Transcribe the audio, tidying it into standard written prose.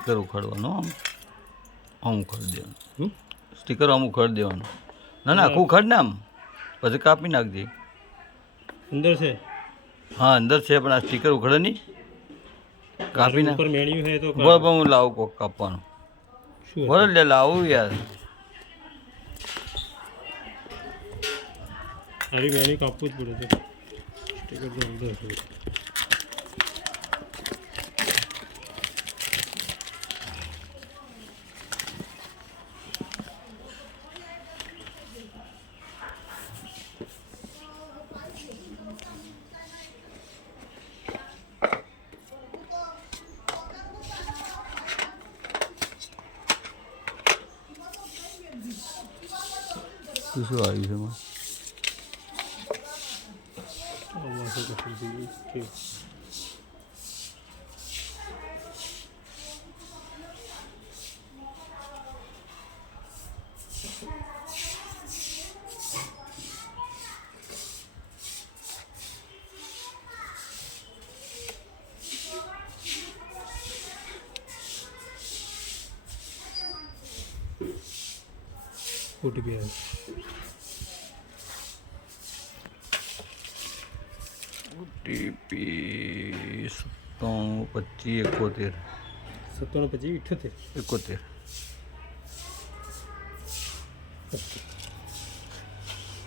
sticker ઉખાડવાનું આમ ઉખાડી દેવાનું sticker આમ ઉખાડી દેવાનું ના ના આખું ઉખાડ ને આમ પછી કાપી નાખજે અંદર છે હા અંદર છે પણ આ સ્ટીકર ઉખાડે નહીં કાપી નાખ મેળ્યું છે તો બરાબર હું લાવું કોક કાપવાનું બરાબર લે લાવું યાર સારી મેળી કાપવું જ પડે છે સ્ટીકર તો અંદર છે શું આવ્યું છે એમાં OTP ઓટીપી 972571 57 પછી 78 71